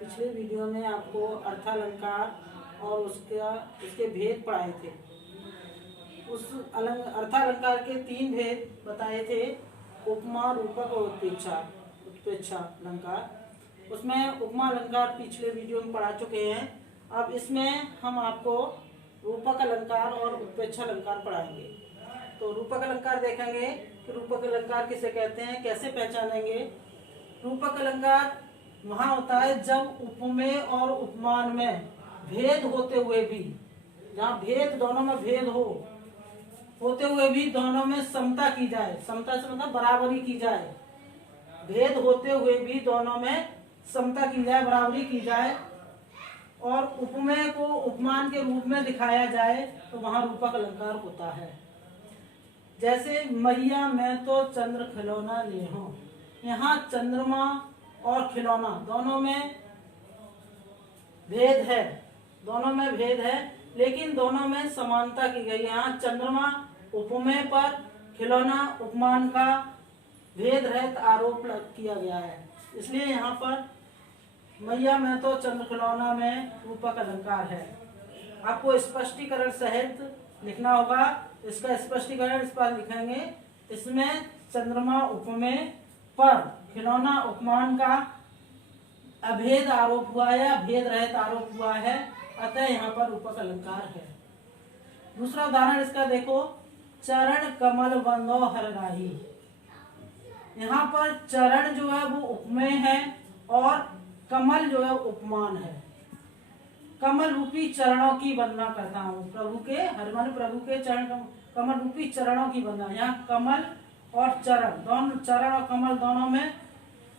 पिछले वीडियो में आपको अर्थालंकार और उसके भेद पढ़ाए थे। उस अर्थालंकार के 3 भेद बताए थे, उपमा, रूपक और उत्प्रेक्षा अलंकार। उसमें उपमा अलंकार पिछले वीडियो में पढ़ा चुके हैं। अब इसमें हम आपको रूपक अलंकार और उत्प्रेक्षा अलंकार पढ़ाएंगे। तो रूपक अलंकार देखेंगे कि रूपक अलंकार किसे कहते हैं, कैसे पहचानेंगे। रूपक अलंकार वहाँ होता है जब उपमेय और उपमान में भेद होते हुए भी, जहाँ भेद दोनों में भेद होते हुए भी दोनों में समता की जाए। समता से मतलब बराबरी की जाए। भेद होते हुए भी दोनों में समता की जाए, बराबरी की जाए और उपमेय को उपमान के रूप में दिखाया जाए, तो वहाँ रूपक अलंकार होता है। जैसे मैया मैं तो चंद्र खिलौना ले हूं, यहाँ चंद्रमा और खिलौना दोनों में भेद है, लेकिन दोनों में समानता की गई है। यहाँ चंद्रमा उपमेय पर, खिलौना उपमान का भेद रहित आरोप किया गया है। इसलिए यहाँ पर मैया मैं तो चंद्र खिलौना में रूपक अलंकार है। आपको स्पष्टीकरण सहित लिखना होगा। इसका स्पष्टीकरण इस पर लिखेंगे। इसमें चंद्रमा उपमेय पर खिलौना उपमान का अभेद आरोप हुआ है या भेद रहित आरोप हुआ है, अतः यहाँ पर रूपक अलंकार है। दूसरा उदाहरण इसका देखो, चरण कमल बंदो हरराही। यहाँ पर चरण जो है वो उपमेय है और कमल जो है उपमान है। कमल रूपी चरणों की वंदना करता हूँ, प्रभु के चरण, कमल रूपी चरणों की वंदना। यहाँ कमल और चरण और कमल दोनों में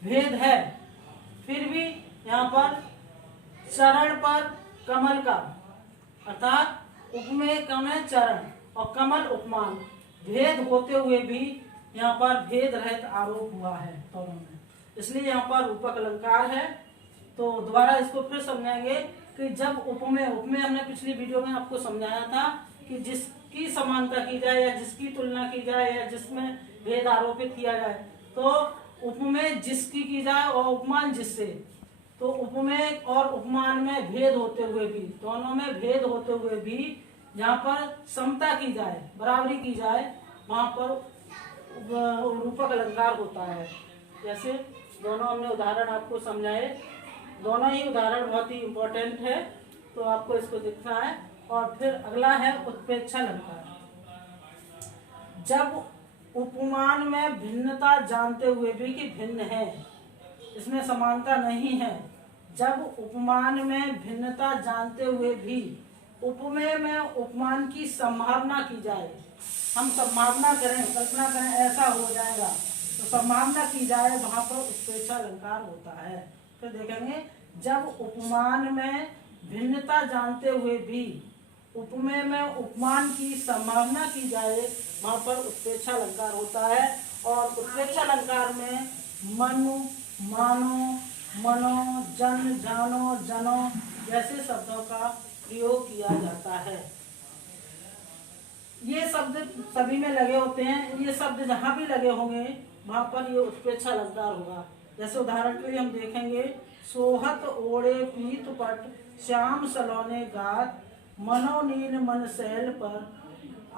भेद है, फिर भी यहाँ पर चरण पर कमल का अर्थात उपमेय कमल चरण और कमल उपमान भेद होते हुए भी यहाँ पर भेद रहित आरोप हुआ है दोनों में, इसलिए यहाँ पर रूपक अलंकार है। तो दोबारा इसको फिर समझाएंगे कि जब उपमेय हमने पिछली वीडियो में आपको समझाया था कि जिसकी समानता की जाए या जिसकी तुलना की जाए या जिसमें भेद आरोपित किया जाए, तो उपमेय जिसकी की जाए और उपमान जिससे। तो उपमेय और उपमान में भेद होते हुए भी, दोनों में भेद होते हुए भी जहाँ पर समता की जाए, बराबरी की जाए, वहाँ पर रूपक अलंकार होता है। जैसे दोनों हमने उदाहरण आपको समझाए, दोनों ही उदाहरण बहुत ही इम्पोर्टेंट है, तो आपको इसको देखना है। और फिर अगला है उत्प्रेक्षा अलंकार। जब उपमान में भिन्नता जानते हुए भी कि भिन्न है, इसमें समानता नहीं है, जब उपमान में भिन्नता जानते हुए भी उपमेय में उपमान की संभावना की जाए, हम संभावना करें, कल्पना करें ऐसा हो जाएगा, तो संभावना की जाए, वहां पर उत्प्रेक्षा अलंकार होता है। फिर देखेंगे, जब उपमान में भिन्नता जानते हुए भी उपमेय में उपमान की संभावना की जाए, वहां पर उत्प्रेक्षा अलंकार होता है। और उत्प्रेक्षा अलंकार में मनु, मानो, मनो, जन, जानो, जनो जैसे शब्दों का प्रयोग किया जाता है। ये शब्द सभी में लगे होते हैं, ये शब्द जहाँ भी लगे होंगे वहां पर ये उत्प्रेक्षा अलंकार होगा। जैसे उदाहरण के लिए हम देखेंगे, सोहत ओढ़े पीत पट, श्याम सलोने गात, मनोनील मन शैल पर,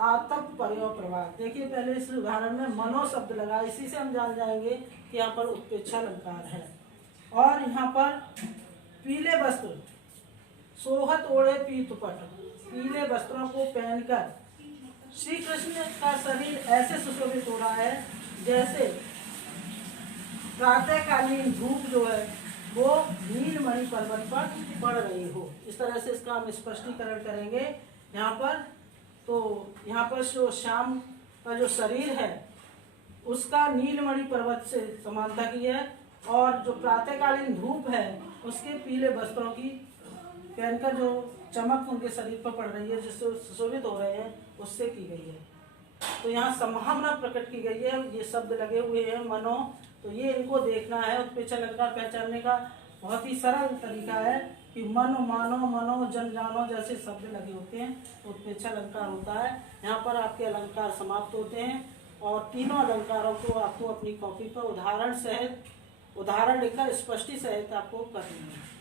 आतप पर्यो प्रभात। देखिए पहले इस उदाहरण में मनो शब्द लगा, इसी से हम जान जाएंगे कि यहाँ पर उत्प्रेक्षा अलंकार है। और यहाँ पर पीले वस्त्र, सोहत ओढ़े पीत पट, पीले वस्त्रों को पहनकर श्री कृष्ण का शरीर ऐसे सुशोभित हो रहा है जैसे प्रातःकालीन धूप जो है वो नीलमणि पर्वत पर पड़ रही हो। इस तरह से इसका हम स्पष्टीकरण करेंगे यहाँ पर। तो यहाँ पर जो श्याम का जो शरीर है उसका नीलमणि पर्वत से समानता की है, और जो प्रातःकालीन धूप है उसके पीले वस्त्रों की पहनकर जो चमक उनके शरीर पर पड़ रही है, जिससे सुशोभित हो रहे हैं, उससे की गई है। तो यहाँ संभावना प्रकट की गई है। ये शब्द लगे हुए हैं मनो, तो ये इनको देखना है। उत्प्रेक्षा अलंकार पहचानने का बहुत ही सरल तरीका है कि मन, मानो, मनो, जन, जानो जैसे शब्द लगे होते हैं, उत्प्रेक्षा अलंकार होता है। यहाँ पर आपके अलंकार समाप्त होते हैं और तीनों अलंकारों को आपको अपनी कॉपी पर उदाहरण लिखकर स्पष्टी सहित आपको करनी है।